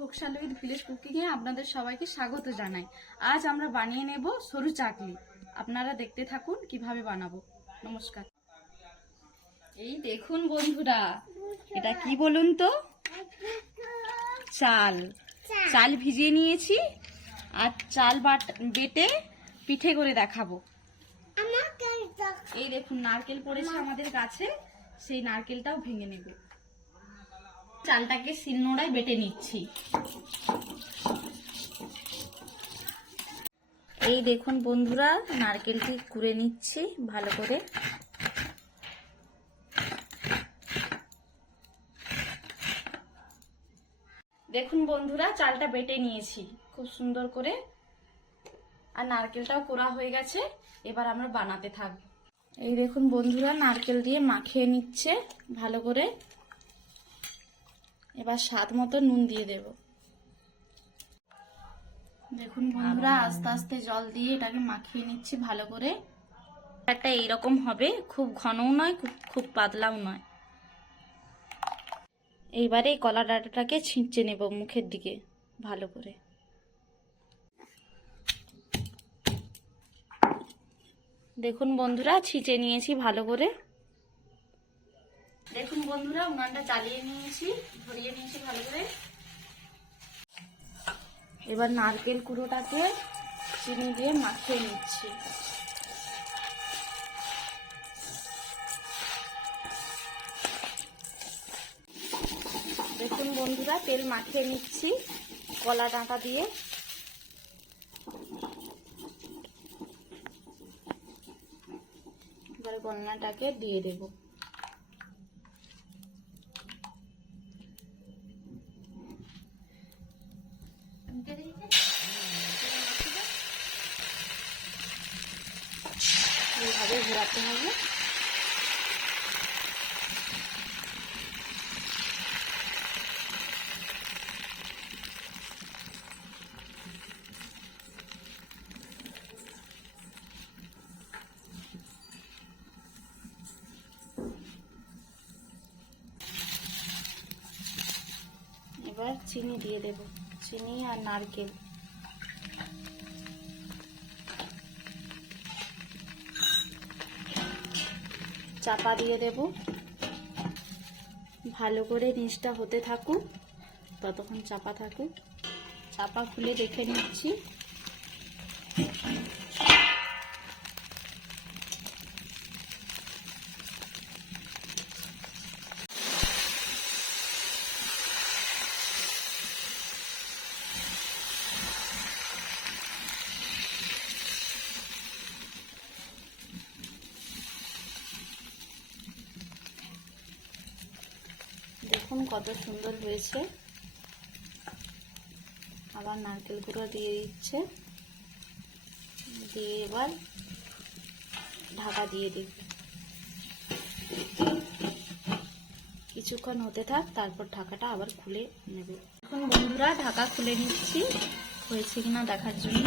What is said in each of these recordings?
হোকসাল with village কুকিংয়ে আপনাদের সবাইকে স্বাগত জানাই। আজ আমরা বানিয়ে নেব সরু চাকলি। আপনারা দেখতে থাকুন কিভাবে বানাবো। নমস্কার। এই দেখুন বন্ধুরা, এটা কি বলুন তো? চাল ভিজিয়ে নিয়েছি আর চাল বেটে পিঠে করে দেখাবো। এই দেখুন নারকেল পড়েছে আমাদের গাছে, সেই নারকেলটাও ভেঙে নেব। চালটাকে শিলনোড়ায় বেটে নিচ্ছি। এই দেখুন বন্ধুরা, নারকেলটি কুড়ে নিচ্ছি ভালো করে। দেখুন বন্ধুরা, চালটা বেটে নিয়েছি খুব সুন্দর করে, আর নারকেলটাও কোড়া হয়ে গেছে। এবার আমরা বানাতে থাকবো। এই দেখুন বন্ধুরা, নারকেল দিয়ে মাখিয়ে নিচ্ছে ভালো করে। এবার স্বাদ মতো নুন দিয়ে দেব। দেখুন বন্ধুরা, আস্তে আস্তে জল দিয়ে এটাকে মাখিয়ে নিচ্ছি ভালো করে। একটা এইরকম হবে, খুব ঘনও নয় খুব পাতলাও নয়। এইবারে এই কলা ডাঁটাটাকে ছিঁচে নেব মুখের দিকে ভালো করে। দেখুন বন্ধুরা, ছিঁচে নিয়েছি ভালো করে। দেখুন বন্ধুরা, উনানটা চালিয়ে নিয়েছি, ধরিয়ে নিয়েছি ভালো করে। এবার নারকেল কুড়োটাকে চিনি দিয়ে মাখিয়ে নিচ্ছি। দেখুন বন্ধুরা, তেল মাখিয়ে নিচ্ছি কলা ডাঁটা দিয়ে। এবার গলনাটাকে দিয়ে দেব। এইভাবে ঘোরাতে হবে। এবার চিনি দিয়ে দেব, চিনি আর নারকেল। চাপা দিয়ে দেব, ভালো করে নিচটা হতে থাকুক, ততক্ষণ চাপা থাকুক। চাপা খুলে দেখে নিচ্ছি। দেখুন কত সুন্দর হয়েছে। আবার নারকেল গুঁড়ো দিয়ে দিচ্ছে, দিয়ে এবার ঢাকা দিয়ে দিই। কিছুক্ষণ হতে থাক, তারপর ঢাকাটা আবার খুলে নেব। এখন বন্ধুরা, ঢাকা খুলে নিচ্ছি হয়েছে কিনা দেখার জন্য।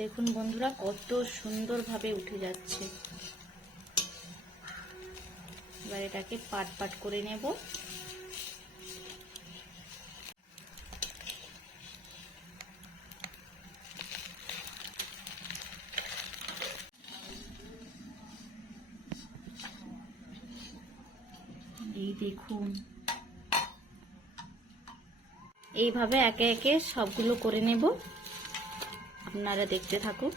দেখুন বন্ধুরা, কত সুন্দরভাবে উঠে যাচ্ছে। এবার এটাকে পাট পাট করে নেব। এই দেখুন, এইভাবে একে একে সবগুলো করে নেব। আপনারা দেখতে থাকুন।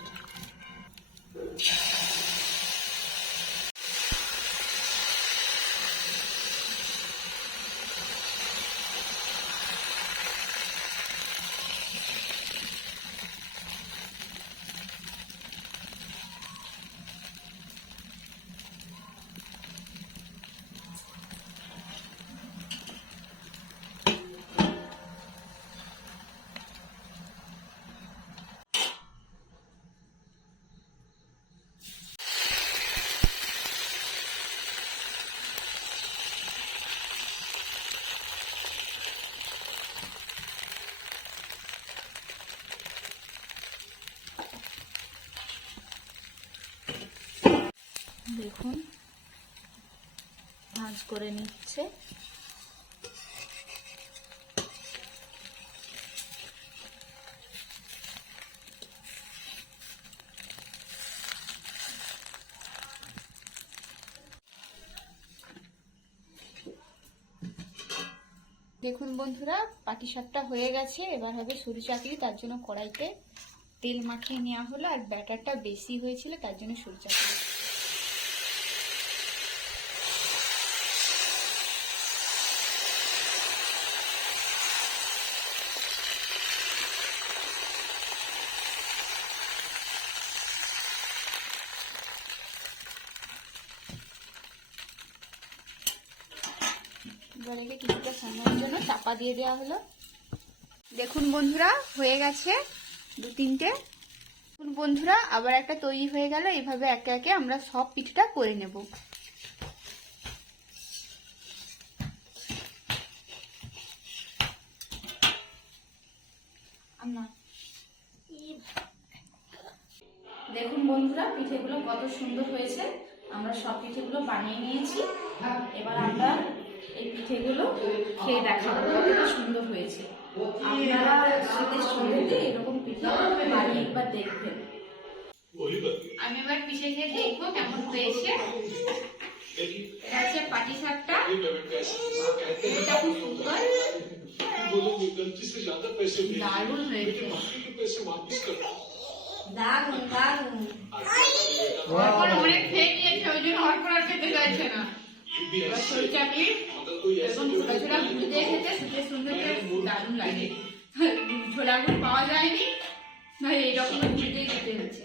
দেখুন ভাঁজ করে নিচ্ছে। দেখুন বন্ধুরা, পাটিসাপটা হয়ে গেছে। এবার হবে সরু চাকলি। তার জন্য কড়াইতে তেল মাখিয়ে নেওয়া হলো, আর ব্যাটারটা বেশি হয়েছিল তার জন্য সরু চাকলি। এবার একে কিছুটা সময়ের জন্য চাপা দিয়ে দেওয়া হলো। দেখুন বন্ধুরা, হয়ে গেছে 2-3টে। দেখুন বন্ধুরা, আবার একটা তৈরি হয়ে গেল। এইভাবে একে একে আমরা সব পিঠটা করে নেব। দেখুন বন্ধুরা, পিঠেগুলো কত সুন্দর হয়েছে। আমরা সব পিঠেগুলো বানিয়ে নিয়েছি। এবার আমরা এই পিঠেগুলো খেয়ে দেখাবো কতটা সুন্দর হয়েছে। আপনারা শীতের সন্ধ্যেতে এরকম পিঠে বানিয়ে একবার দেখবেন। আমি এবার পিঠে খেয়ে দেখবো কেমন হয়েছে। এটা হচ্ছে পাটিসাপটা। এটা খুব সুন্দর, দারুণ হয়েছে, দারুণ দারুণ। অনেক খেয়ে নিয়েছে, ওই জন্য অল্প আর খেতে চাইছে না। সরু চাকলি এবং ছোলা ছোলা গুড় দিয়ে খেতে শীতের সন্ধ্যেতে দারুণ লাগে। ছোলা গুড় পাওয়া যায়নি, এইরকম গুড় দিয়ে খেতে হচ্ছে।